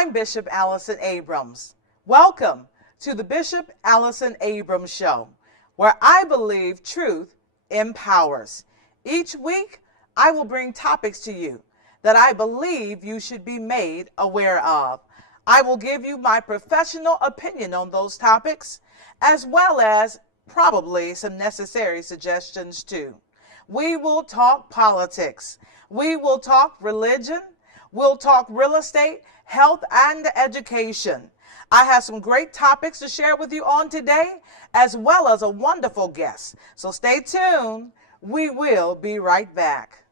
I'm Bishop Allyson Abrams. Welcome to the Bishop Allyson Abrams Show, where I believe truth empowers. Each week, I will bring topics to you that I believe you should be made aware of. I will give you my professional opinion on those topics, as well as probably some necessary suggestions too. We will talk politics. We will talk religion. We'll talk real estate, health, and education. I have some great topics to share with you on today, as well as a wonderful guest. So stay tuned. We will be right back.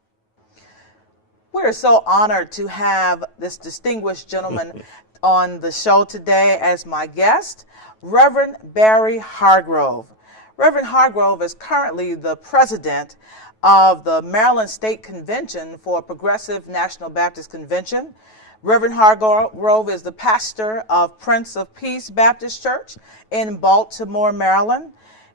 We're so honored to have this distinguished gentleman on the show today as my guest, Reverend Barry Hargrove. Reverend Hargrove is currently the president of the Maryland State Convention for Progressive National Baptist Convention. Reverend Hargrove is the pastor of Prince of Peace Baptist Church in Baltimore, Maryland.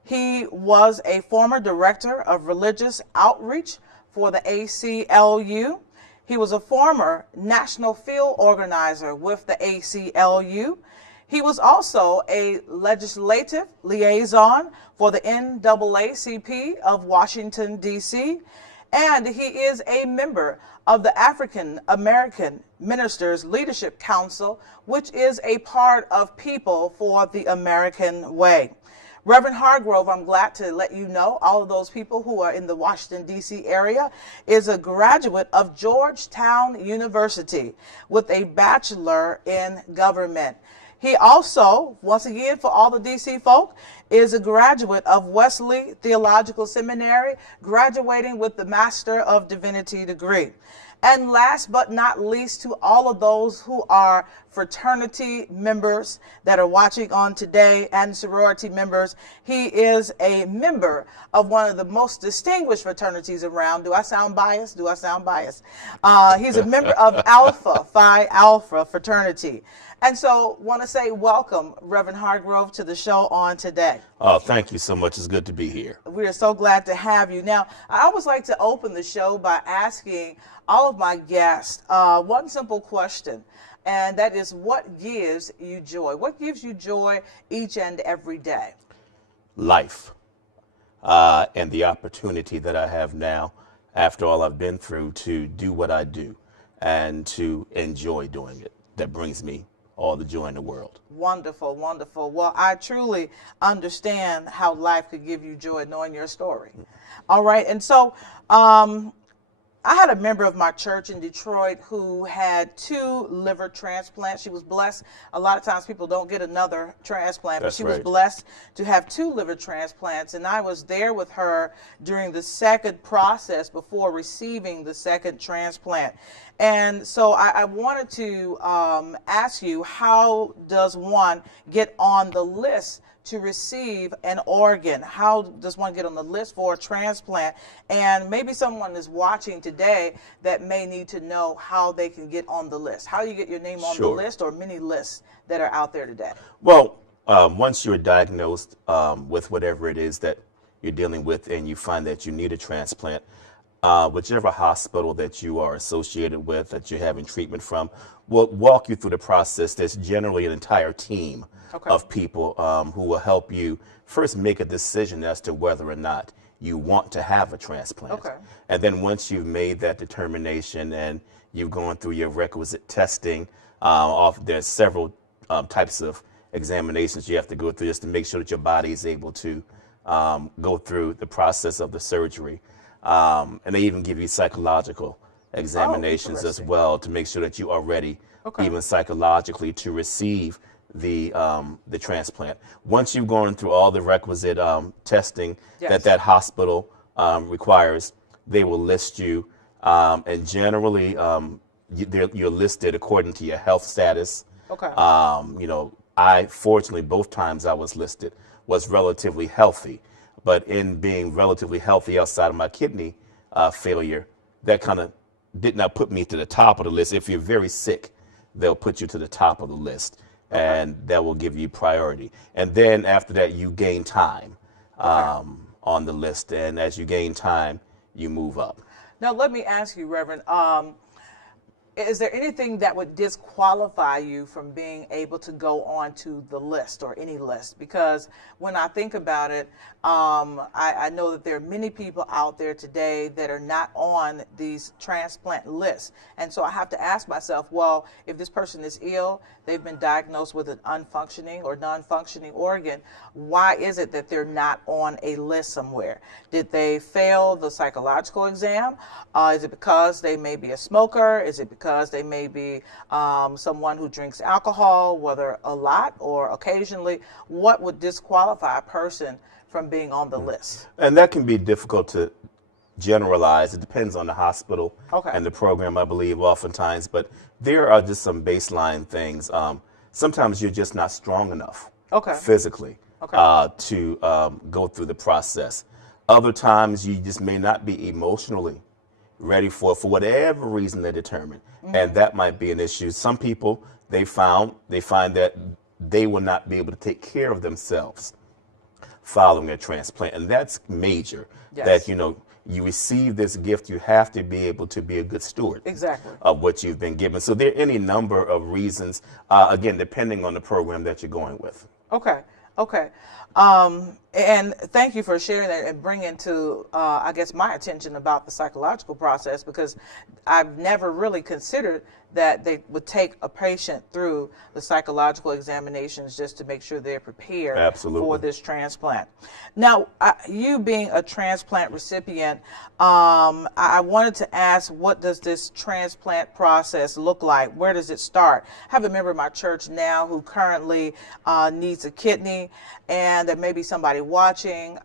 He was a former director of religious outreach for the ACLU. He was a former national field organizer with the ACLU. He was also a legislative liaison for the NAACP of Washington, D.C., and he is a member of the African American Ministers Leadership Council, which is a part of People for the American Way. Reverend Hargrove, I'm glad to let you know, all of those people who are in the Washington, D.C. area, is a graduate of Georgetown University with a bachelor in government. He also, once again, for all the D.C. folk, is a graduate of Wesley Theological Seminary, graduating with the Master of Divinity degree. And last but not least, to all of those who are fraternity members that are watching on today and sorority members, he is a member of one of the most distinguished fraternities around. Do I sound biased? Do I sound biased? He's a member of Alpha Phi Alpha fraternity. And so want to say welcome, Reverend Hargrove, to the show on today. Oh, thank you so much. It's good to be here. We are so glad to have you. Now, I always like to open the show by asking all of my guests one simple question, and that is, what gives you joy? What gives you joy each and every day? Life and the opportunity that I have now, after all I've been through, to do what I do and to enjoy doing it. That brings me all the joy in the world. Wonderful, wonderful. Well, I truly understand how life could give you joy knowing your story. All right, and so I had a member of my church in Detroit who had 2 liver transplants. She was blessed. A lot of times people don't get another transplant, but she was blessed to have 2 liver transplants. And I was there with her during the second process before receiving the second transplant. And so I wanted to ask you, how does one get on the list to receive an organ? How does one get on the list for a transplant? And maybe someone is watching today that may need to know how they can get on the list. How do you get your name on the list, or many lists that are out there today? Well, once you're diagnosed with whatever it is that you're dealing with and you find that you need a transplant, whichever hospital that you are associated with, that you're having treatment from, will walk you through the process. There's generally an entire team of people who will help you first make a decision as to whether or not you want to have a transplant. And then once you've made that determination and you've gone through your requisite testing, there's several types of examinations you have to go through just to make sure that your body is able to go through the process of the surgery. And they even give you psychological examinations as well to make sure that you are ready, even psychologically, to receive the transplant. Once you've gone through all the requisite testing that hospital requires, they will list you, and generally you're listed according to your health status. You know, I fortunately, both times I was listed, was relatively healthy, but in being relatively healthy outside of my kidney failure, that kind of did not put me to the top of the list. If you're very sick, they'll put you to the top of the list. And that will give you priority. And then after that, you gain time on the list. And as you gain time, you move up. Now, let me ask you, Reverend, is there anything that would disqualify you from being able to go on to the list or any list? Because when I think about it, I know that there are many people out there today that are not on these transplant lists. And so I have to ask myself, well, if this person is ill, they've been diagnosed with an unfunctioning or non-functioning organ, why is it that they're not on a list somewhere? Did they fail the psychological exam? Is it because they may be a smoker? Is it because they may be someone who drinks alcohol, whether a lot or occasionally? What would disqualify a person from being on the list? And that can be difficult to generalize. It depends on the hospital Okay. and the program, I believe, oftentimes. But there are just some baseline things. Sometimes you're just not strong enough Okay. physically Okay. to go through the process. Other times you just may not be emotionally ready for whatever reason they're determined. And that might be an issue. Some people, they find that they will not be able to take care of themselves following a transplant. And that's major. Yes. That, you receive this gift, you have to be able to be a good steward Exactly. of what you've been given. So there are any number of reasons, again, depending on the program that you're going with. Okay. Okay. And thank you for sharing that and bringing to, I guess, my attention about the psychological process, because I've never really considered that they would take a patient through the psychological examinations just to make sure they're prepared Absolutely. for this transplant. Now, you being a transplant recipient, I wanted to ask, what does this transplant process look like? Where does it start? I have a member of my church now who currently needs a kidney, and there may be somebody watching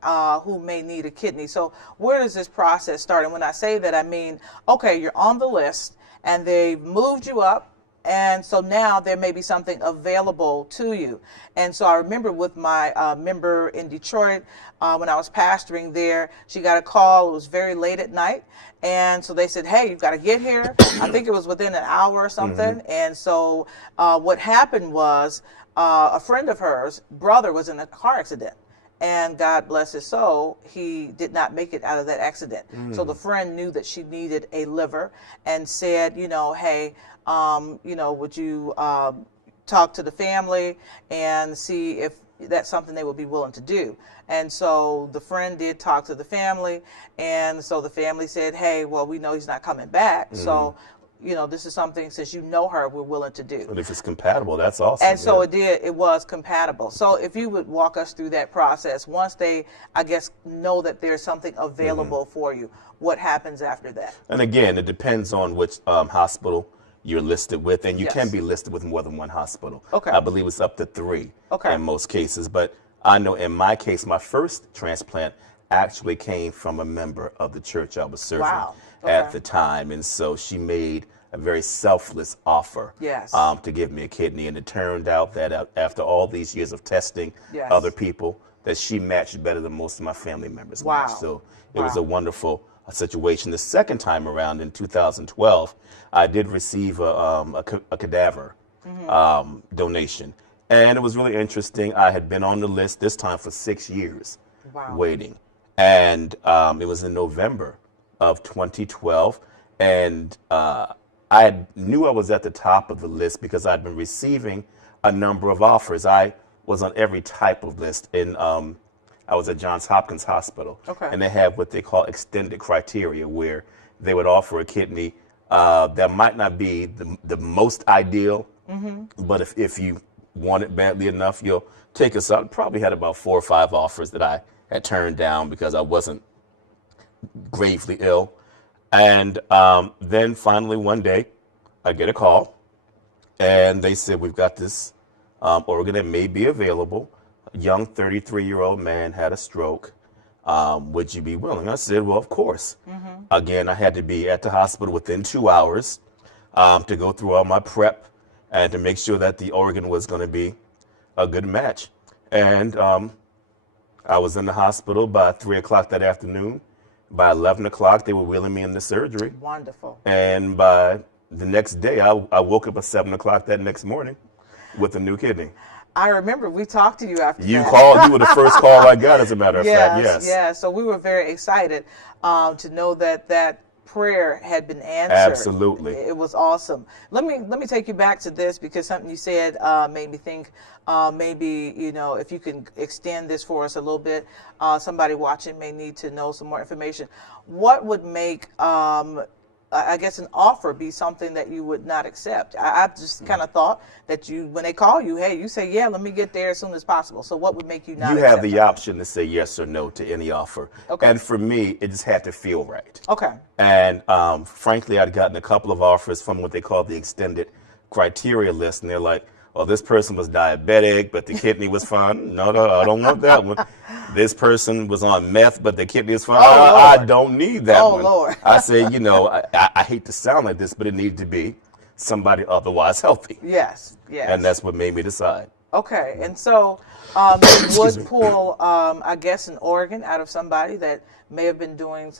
who may need a kidney. So where does this process start? And when I say that, I mean, okay, you're on the list and they've moved you up, and so now there may be something available to you. And so I remember with my member in Detroit, when I was pastoring there, she got a call. It was very late at night. And so they said, hey, you've got to get here. I think it was within an hour or something. And so what happened was a friend of hers, brother, was in a car accident. And God bless his soul, he did not make it out of that accident. So the friend knew that she needed a liver and said, hey, would you talk to the family and see if that's something they would be willing to do. And so the friend did talk to the family. And so the family said, hey, well, we know he's not coming back. So this is something, since you know her, we're willing to do. And if it's compatible, that's awesome. And so it was compatible. So if you would walk us through that process, once they, I guess, know that there's something available for you, what happens after that? And again, it depends on which hospital you're listed with, and you Yes. can be listed with more than one hospital. Okay. I believe it's up to 3 Okay. in most cases. But I know in my case, my first transplant actually came from a member of the church I was serving Wow. at Okay. the time. And so she made a very selfless offer Yes. to give me a kidney. And it turned out that after all these years of testing Yes. other people, that she matched better than most of my family members. Wow. matched. So it was Wow. a wonderful situation. The second time around in 2012, I did receive a cadaver donation. And it was really interesting. I had been on the list this time for 6 years Wow. waiting. And it was in November of 2012. And I knew I was at the top of the list because I'd been receiving a number of offers. I was on every type of list. I was at Johns Hopkins Hospital. Okay. And they have what they call extended criteria, where they would offer a kidney that might not be the most ideal, but if you want it badly enough, you'll take us up. Probably had about 4 or 5 offers that I had turned down because I wasn't gravely ill. And then finally one day I get a call and they said, we've got this organ that may be available. A young 33-year-old man had a stroke. Would you be willing? I said, well, of course. Again, I had to be at the hospital within 2 hours to go through all my prep and to make sure that the organ was going to be a good match. And I was in the hospital by 3 o'clock that afternoon. By 11 o'clock, they were wheeling me into surgery. Wonderful. And by the next day, I woke up at 7 o'clock that next morning with a new kidney. I remember we talked to you after You that. called. You were the first call I got, as a matter of fact. Yes. Yeah. So we were very excited to know that prayer had been answered. Absolutely. It was awesome. Let me take you back to this, because something you said made me think, maybe, if you can extend this for us a little bit. Somebody watching may need to know some more information. What would make I guess an offer be something that you would not accept? I just kind of thought that when they call you, hey, you say, yeah, let me get there as soon as possible. So what would make you not accept? You have the option to say yes or no to any offer. Okay. And for me, it just had to feel right. Okay. And frankly, I'd gotten a couple of offers from what they call the extended criteria list, and they're like, oh, this person was diabetic, but the kidney was fine. No, I don't want that one. This person was on meth, but the kidney is fine. I don't need that one. Lord. I say, I hate to sound like this, but it needs to be somebody otherwise healthy. Yes, yes. And that's what made me decide. Okay, and so you would pull, I guess, an organ out of somebody that may have been doing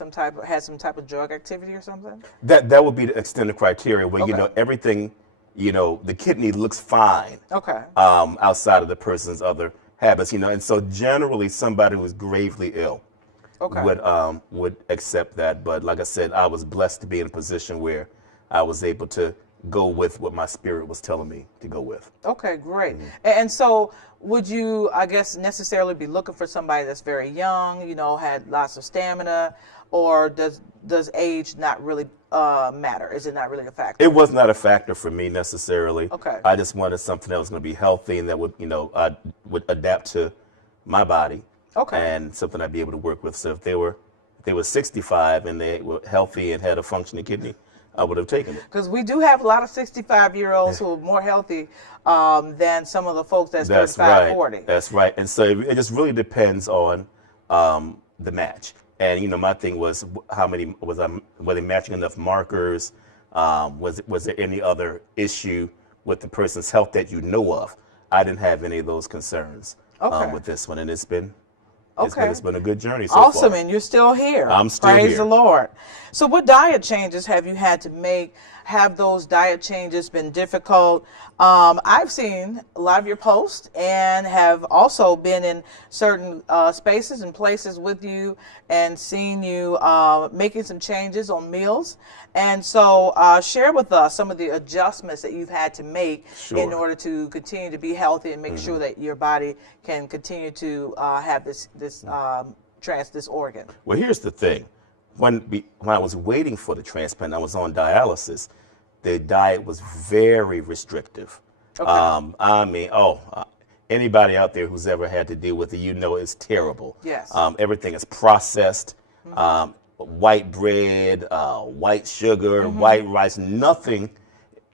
had some type of drug activity or something? That would be the extended criteria where, Okay. everything, the kidney looks fine. Okay. Outside of the person's other habits, and so generally somebody who's gravely ill Okay. would accept that. But like I said, I was blessed to be in a position where I was able to go with what my spirit was telling me to go with. Okay, great. And so would you, I guess, necessarily be looking for somebody that's very young, had lots of stamina, or does age not really matter? Is it not really a factor? It was not a factor for me necessarily. Okay. I just wanted something that was going to be healthy and that would, would adapt to my body. Okay. And something I'd be able to work with. So if they were 65 and they were healthy and had a functioning kidney, I would have taken it. Because we do have a lot of 65-year-olds who are more healthy than some of the folks that's 35, right. 40. That's right. And so it just really depends on the match. And my thing was, were they matching enough markers? Was there any other issue with the person's health that you know of? I didn't have any of those concerns with this one, and it's been a good journey so awesome, far. and you're still here. I'm still Praise here. the Lord. So what diet changes have you had to make? Have those diet changes been difficult? I've seen a lot of your posts and have also been in certain spaces and places with you and seen you making some changes on meals. And so share with us some of the adjustments that you've had to make in order to continue to be healthy and make sure that your body can continue to have this organ. Well, here's the thing. When I was waiting for the transplant, I was on dialysis. The diet was very restrictive. Okay. Anybody out there who's ever had to deal with it, it's terrible. Yes. Everything is processed. White bread, white sugar, white rice, nothing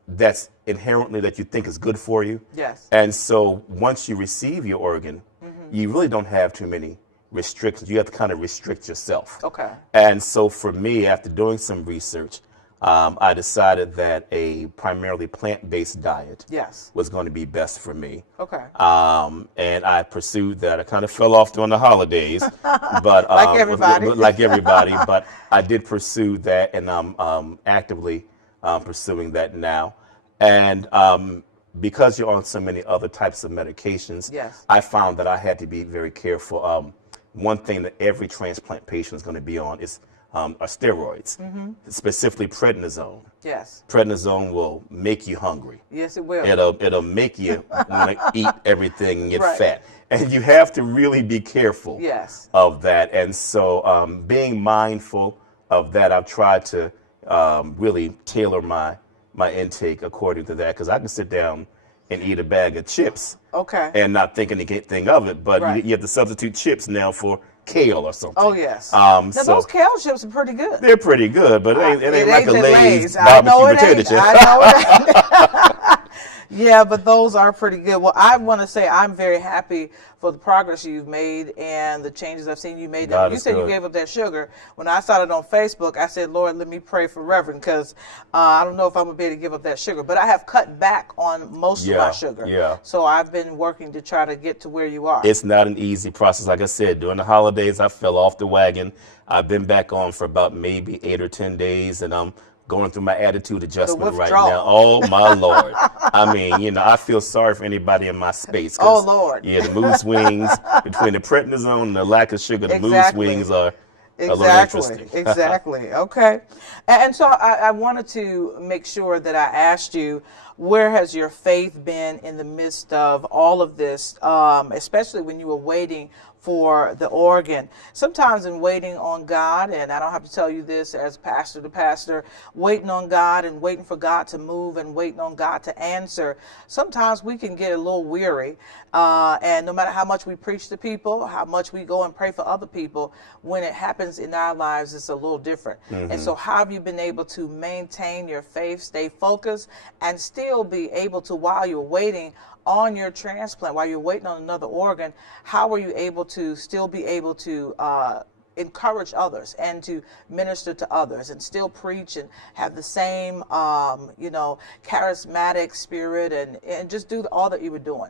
that's inherently that you think is good for you. Yes. And so once you receive your organ, you really don't have too many restrictions. You have to kind of restrict yourself. Okay. And so for me, after doing some research, I decided that a primarily plant-based diet was going to be best for me. Okay. And I pursued that. I kind of fell off during the holidays, but like everybody. But I did pursue that, and I'm actively pursuing that now. And because you're on so many other types of medications, I found that I had to be very careful. One thing that every transplant patient is going to be on is are steroids, specifically prednisone. Yes. Prednisone will make you hungry. Yes, it will. It'll make you want to eat everything and get Right. fat. And you have to really be careful of that. And so being mindful of that, I've tried to really tailor my intake according to that, because I can sit down and eat a bag of chips and not think anything of it, but you have to substitute chips now for kale or something. Oh, yes. Now, those kale chips are pretty good. They're pretty good, but it ain't like a Lay's I know barbecue it potato ain't. chip. I know it ain't. Yeah, but those are pretty good. Well, I want to say I'm very happy for the progress you've made and the changes I've seen you made. God You is said good. you gave up that sugar. When I started on Facebook, I said, Lord, let me pray for Reverend, because I don't know if I'm going to be able to give up that sugar. But I have cut back on most of my sugar. Yeah. So I've been working to try to get to where you are. It's not an easy process. Like I said, during the holidays, I fell off the wagon. I've been back on for about maybe 8 or 10 days, and I'm going through my attitude adjustment right now. Oh, my Lord. I mean, I feel sorry for anybody in my space. Oh, Lord. Yeah, the mood swings between the prednisone and the lack of sugar, the mood swings are a little Exactly. interesting. Exactly. Okay. And so I wanted to make sure that I asked you, where has your faith been in the midst of all of this, especially when you were waiting for the organ? Sometimes in waiting on God, and I don't have to tell you this as pastor to pastor, waiting on God and waiting for God to move and waiting on God to answer, sometimes we can get a little weary. And no matter how much we preach to people, how much we go and pray for other people, when it happens in our lives, it's a little different. And so how have you been able to maintain your faith, stay focused, and still be able to, while you're waiting on your transplant, while you're waiting on another organ, how are you able to still be able to encourage others and to minister to others and still preach and have the same, charismatic spirit and just do all that you were doing?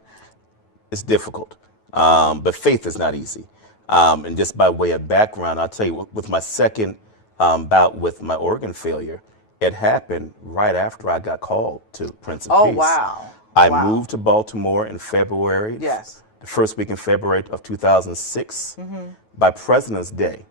It's difficult, but faith is not easy. And just by way of background, I'll tell you, with my second bout with my organ failure, it happened right after I got called to Prince of Oh, Peace. wow. I Wow. moved to Baltimore in February. Yes. The first week in February of 2006. By President's Day,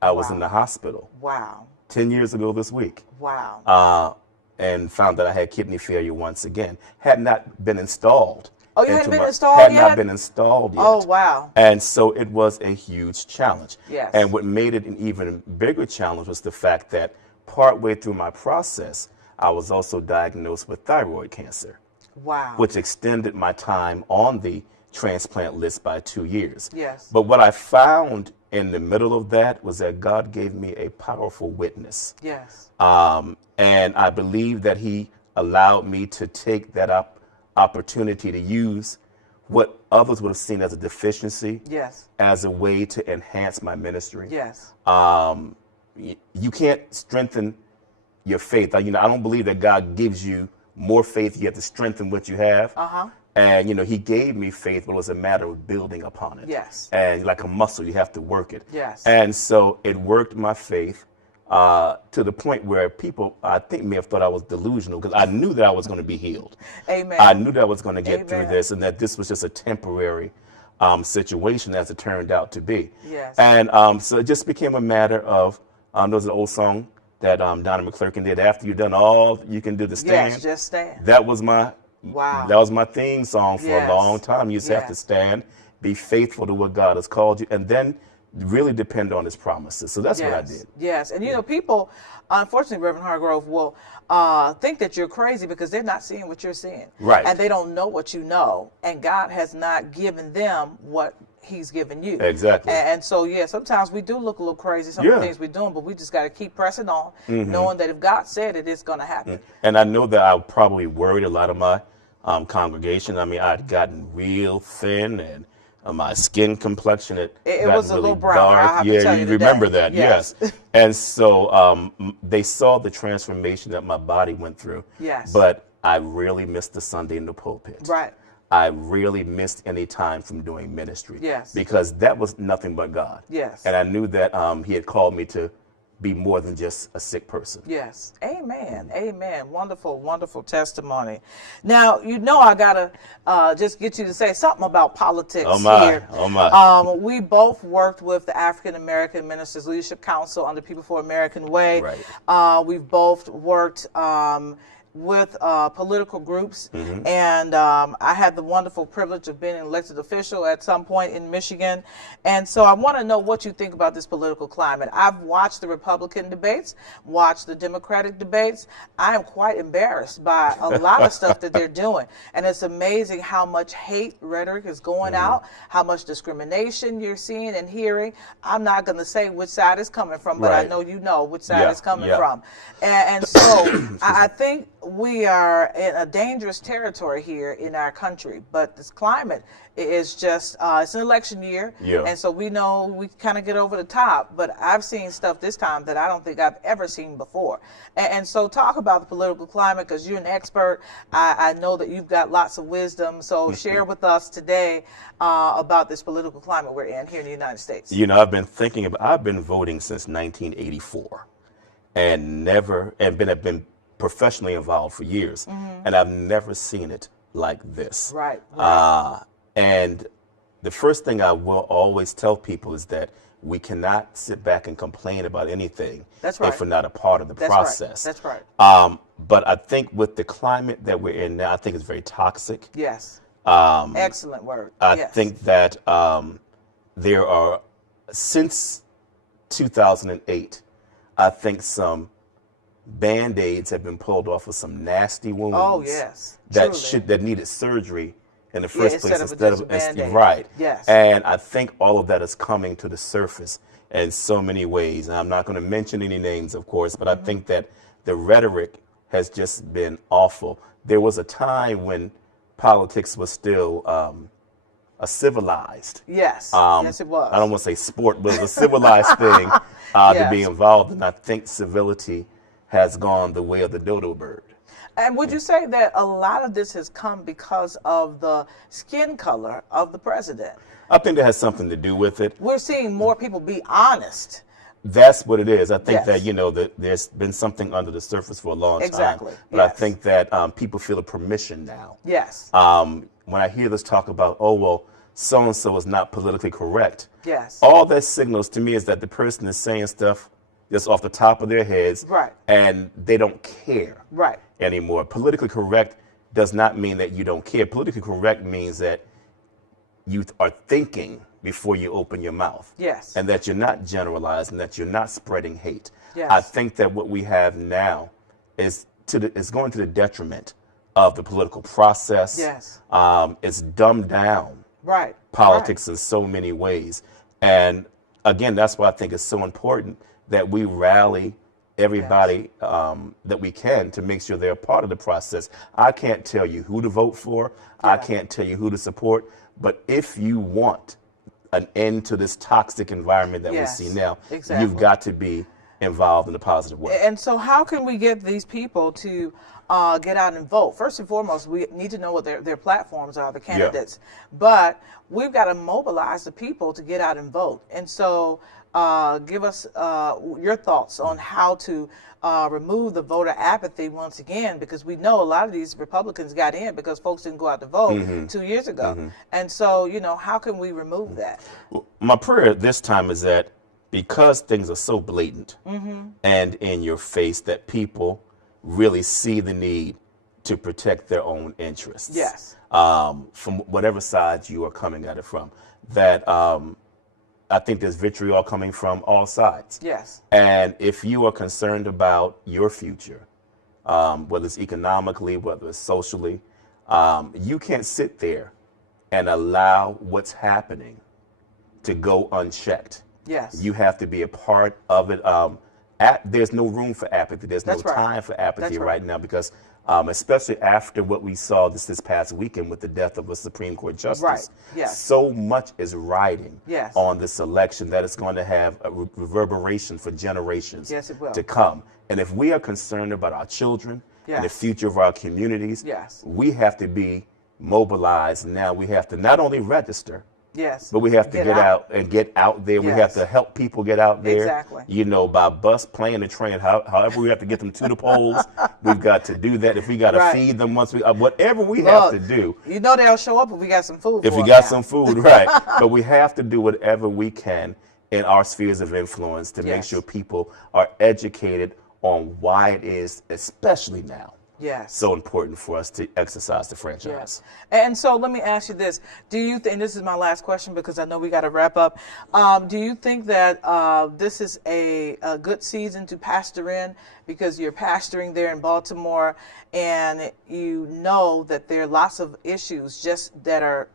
I was Wow. in the hospital Wow. 10 years ago this week. Wow. And found that I had kidney failure once again. Had not been installed. Oh, you hadn't been installed Had yet? not been installed yet. Oh, wow. And so it was a huge challenge. Yes. And what made it an even bigger challenge was the fact that partway through my process, I was also diagnosed with thyroid cancer, Wow. which extended my time on the transplant list by 2 years. Yes. But what I found in the middle of that was that God gave me a powerful witness. Yes. And I believe that he allowed me to take that opportunity to use what others would have seen as a deficiency Yes. as a way to enhance my ministry. Yes. You can't strengthen your faith. I don't believe that God gives you more faith. You have to strengthen what you have. And, he gave me faith, but it was a matter of building upon it. Yes. And like a muscle, you have to work it. Yes. And so it worked my faith to the point where people, I think, may have thought I was delusional, because I knew that I was going to be healed. Amen. I knew that I was going to get through Amen. this, and that this was just a temporary situation, as it turned out to be. Yes. And so it just became a matter of, there's an old song that Donna McClurkin did, after you've done all you can do to stand. Yes, just stand. That was my Wow. That was my theme song for Yes. a long time. You just have to Yes. stand, be faithful to what God has called you, and then really depend on his promises. So that's what I did. Yes. And people, unfortunately, Reverend Hargrove, will think that you're crazy because they're not seeing what you're seeing. Right. And they don't know what you know. And God has not given them what he's given you. Exactly. And so, sometimes we do look a little crazy, some of the things we're doing, but we just got to keep pressing on, knowing that if God said it, it's going to happen. And I know that I probably worried a lot of my congregation. I mean, I'd gotten real thin, and my skin complexion it was a really little brown. I dark. have to Yeah, tell you you remember today. that, Yes. yes. And so they saw the transformation that my body went through. Yes. But I really missed the Sunday in the pulpit. Right. I really missed any time from doing ministry. Yes. Because that was nothing but God. Yes. And I knew that he had called me to be more than just a sick person. Yes. Amen. Amen. Wonderful, wonderful testimony. Now, I got to just get you to say something about politics here. Oh, my. We both worked with the African American Ministers Leadership Council under People for American Way. Right. We've both worked with political groups, and I had the wonderful privilege of being an elected official at some point in Michigan, and so I want to know what you think about this political climate. I've watched the Republican debates, watched the Democratic debates. I am quite embarrassed by a lot of stuff that they're doing, and it's amazing how much hate rhetoric is going out, how much discrimination you're seeing and hearing. I'm not going to say which side it's coming from, but I know you know which side it's coming from, and so I think we are in a dangerous territory here in our country, but this climate is just, it's an election year, and so we know we kind of get over the top, but I've seen stuff this time that I don't think I've ever seen before. And so talk about the political climate, because you're an expert. I know that you've got lots of wisdom, so share with us today about this political climate we're in here in the United States. I've been voting since 1984, and have been professionally involved for years, and I've never seen it like this. Right. And the first thing I will always tell people is that we cannot sit back and complain about anything That's right. if we're not a part of the That's process. right. That's right. But I think with the climate that we're in now, I think it's very toxic. Yes. Excellent word. I Yes. think that there are, since 2008, I think some Band-Aids have been pulled off of some nasty wounds. Oh, yes. That Truly. that needed surgery in the first place instead of just a Band-Aid. right. Yes. And I think all of that is coming to the surface in so many ways. And I'm not going to mention any names, of course, but I think that the rhetoric has just been awful. There was a time when politics was still a civilized. Yes. Yes, it was. I don't want to say sport, but it was a civilized thing to be involved in. I think civility has gone the way of the dodo bird. And would you say that a lot of this has come because of the skin color of the president? I think that has something to do with it. We're seeing more people be honest. That's what it is. I think Yes. that, you know, that there's been something under the surface for a long Exactly. time. But I Yes. think that people feel a permission now. Yes. When I hear this talk about, oh, well, so-and-so is not politically correct. Yes. All that signals to me is that the person is saying stuff just off the top of their heads. Right. And they don't care Right. anymore. Politically correct does not mean that you don't care. Politically correct means that you are thinking before you open your mouth. Yes. And that you're not generalizing, that you're not spreading hate. Yes. I think that what we have now is going to the detriment of the political process. Yes. It's dumbed down Right. politics in so many ways. And again, that's why I think it's so important that we rally everybody that we can to make sure they're a part of the process. I can't tell you who to vote for. I can't tell you who to support. But if you want an end to this toxic environment that Yes, we see now, exactly. you've got to be involved in a positive way. And so how can we get these people to get out and vote? First and foremost, we need to know what their platforms are, the candidates. But we've got to mobilize the people to get out and vote. And so give us your thoughts on how to remove the voter apathy once again, because we know a lot of these Republicans got in because folks didn't go out to vote 2 years ago. And so, you know, how can we remove that? My prayer this time is that because things are so blatant and in your face, that people really see the need to protect their own interests. Yes. From whatever side you are coming at it from. That I think there's vitriol coming from all sides. Yes. And if you are concerned about your future, whether it's economically, whether it's socially, you can't sit there and allow what's happening to go unchecked. Yes. You have to be a part of it. There's no room for apathy. There's no That's right. time for apathy That's right right. now because especially after what we saw this past weekend with the death of a Supreme Court justice. Right. Yes. So much is riding Yes. on this election that it's going to have a reverberation for generations Yes, it will. to come. And if we are concerned about our children and the Yes. future of our communities, Yes. we have to be mobilized now. We have to not only register, Yes. but we have to get out and get out there. We have Yes. to help people get out there. Exactly. You know, by bus, plane, and train. However we have to get them to the polls, we've got to do that. If we got to Right. feed them once whatever we have to do. You know they'll show up if we got some food. If for we them got now. some food, right. But we have to do whatever we can in our spheres of influence to make Yes. sure people are educated on why it is, especially now, Yes. so important for us to exercise the franchise. Yes. And so let me ask you this. Do you think, and this is my last question because I know we got to wrap up. Do you think that this is a good season to pasture in because you're pasturing there in Baltimore and you know that there are lots of issues just that are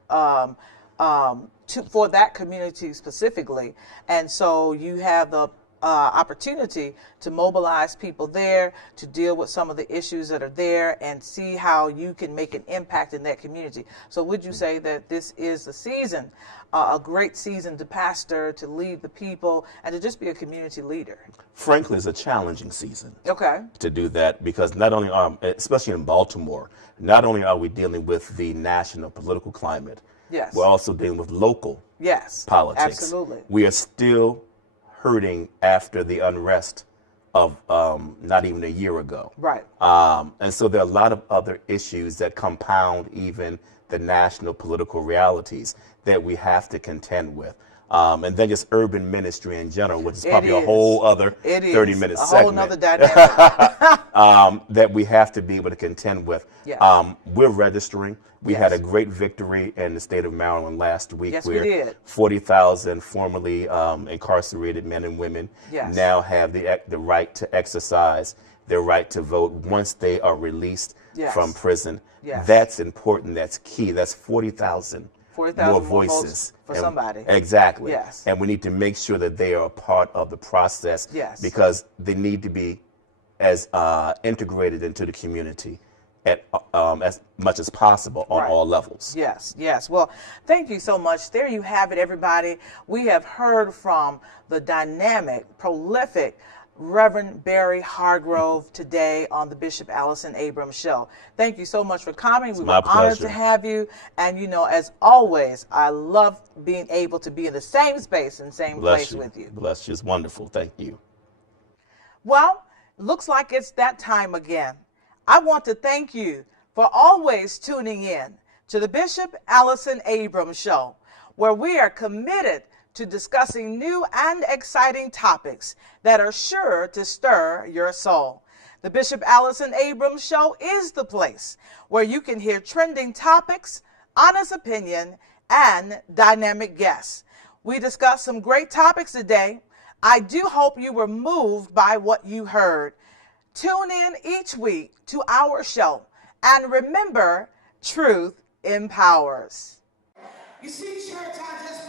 for that community specifically. And so you have the opportunity to mobilize people there to deal with some of the issues that are there and see how you can make an impact in that community. So would you say that this is the season, a great season to pastor, to lead the people, and to just be a community leader? Frankly, it's a challenging season. Okay. To do that because not only especially in Baltimore, not only are we dealing with the national political climate, Yes. we're also dealing with local Yes. politics. Absolutely. We are still hurting after the unrest of not even a year ago. Right. And so there are a lot of other issues that compound even the national political realities that we have to contend with. and then just urban ministry in general, which is It probably a is. whole other It is 30-minute a whole segment. nother dynamic. That we have to be able to contend with. Yes. We're registering. We Yes. had a great victory in the state of Maryland last week, Yes, we where did. 40,000 formerly incarcerated men and women Yes. now have the right to exercise their right to vote once they are released Yes. from prison. Yes. That's important. That's key. That's 40,000 40,000 more more votes voices for somebody. Exactly. Yes. And we need to make sure that they are a part of the process. Yes. Because they need to be as integrated into the community as much as possible on Right. all levels. Yes, yes. Well, thank you so much. There you have it, everybody. We have heard from the dynamic, prolific Reverend Barry Hargrove today on the Bishop Allyson Abrams Show. Thank you so much for coming. We were my honored pleasure. to have you. And, you know, as always, I love being able to be in the same space and same place with you. Bless you. It's wonderful. Thank you. Well, looks like it's that time again. I want to thank you for always tuning in to the Bishop Allyson Abrams Show, where we are committed to discussing new and exciting topics that are sure to stir your soul. The Bishop Allyson Abrams Show is the place where you can hear trending topics, honest opinion, and dynamic guests. We discussed some great topics today. I do hope you were moved by what you heard. Tune in each week to our show, and remember, truth empowers. You see, church, I just